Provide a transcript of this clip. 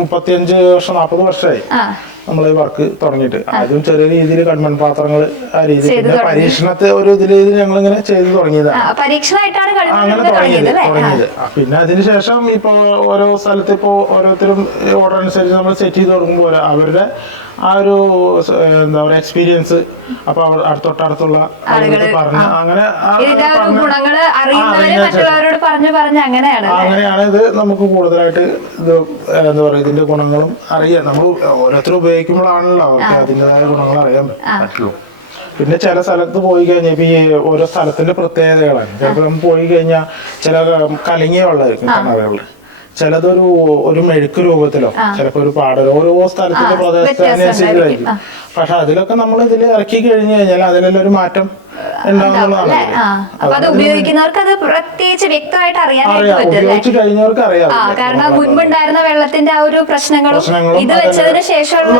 35 വർഷം 40 വർഷമായി നമ്മൾ ഈ വർക്ക് തുടങ്ങിയിട്ട്. ആദ്യം ചെറിയ രീതിയിൽ കൺമൺ പാത്രങ്ങൾ ആ രീതിയിൽ പരീക്ഷണത്തെ ഒരു ഇതിൽ ഞങ്ങളിങ്ങനെ ചെയ്ത് തുടങ്ങിയതാണ്. അങ്ങനെ തുടങ്ങിയത്. പിന്നെ അതിനുശേഷം ഇപ്പൊ ഓരോ സ്ഥലത്ത് ഇപ്പോ ഓരോരുത്തരും ഓർഡർ അനുസരിച്ച് നമ്മൾ സെറ്റ് ചെയ്ത് തുടങ്ങുമ്പോൾ അവരുടെ ആ ഒരു എന്താ പറയുക എക്സ്പീരിയൻസ് അപ്പൊ തൊട്ടടുത്തുള്ള ആളുകൾ പറഞ്ഞ് അങ്ങനെ അങ്ങനെയാണ് ഇത് നമുക്ക് കൂടുതലായിട്ട് ഇത് എന്താ പറയുക ഇതിന്റെ ഗുണങ്ങളും അറിയാം. നമ്മൾ ഓരോരുത്തരും ഉപയോഗിക്കുമ്പോഴാണല്ലോ അവർക്ക് അതിൻ്റെതായ ഗുണങ്ങൾ അറിയാൻ പറ്റുള്ളൂ. പിന്നെ ചില സ്ഥലത്ത് പോയി കഴിഞ്ഞാൽ ഇപ്പൊ ഈ ഓരോ സ്ഥലത്തിന്റെ പ്രത്യേകതകളാണ്. ചിലപ്പോൾ നമ്മൾ പോയി കഴിഞ്ഞാൽ ചില കലങ്ങിയ വെള്ളമായിരിക്കും കിണറുകളിൽ, ചിലതൊരു ഒരു മെഴുക്ക് രൂപത്തിലോ ചിലപ്പോ ഒരു പാടലോ ഓരോ സ്ഥലത്തിന്റെ പ്രദേശത്തിനനുസരിച്ചായിരിക്കും. പക്ഷെ അതിലൊക്കെ നമ്മൾ ഇതിൽ ഇറക്കി കഴിഞ്ഞു കഴിഞ്ഞാൽ അതിലെല്ലാം ഒരു മാറ്റം ഉപയോഗിച്ച് കഴിഞ്ഞവർക്ക് അറിയാം. കാരണം മുൻപുണ്ടായിരുന്ന വെള്ളത്തിന്റെ ആ ഒരു പ്രശ്നങ്ങളും ഇത് വെച്ചതിന് ശേഷം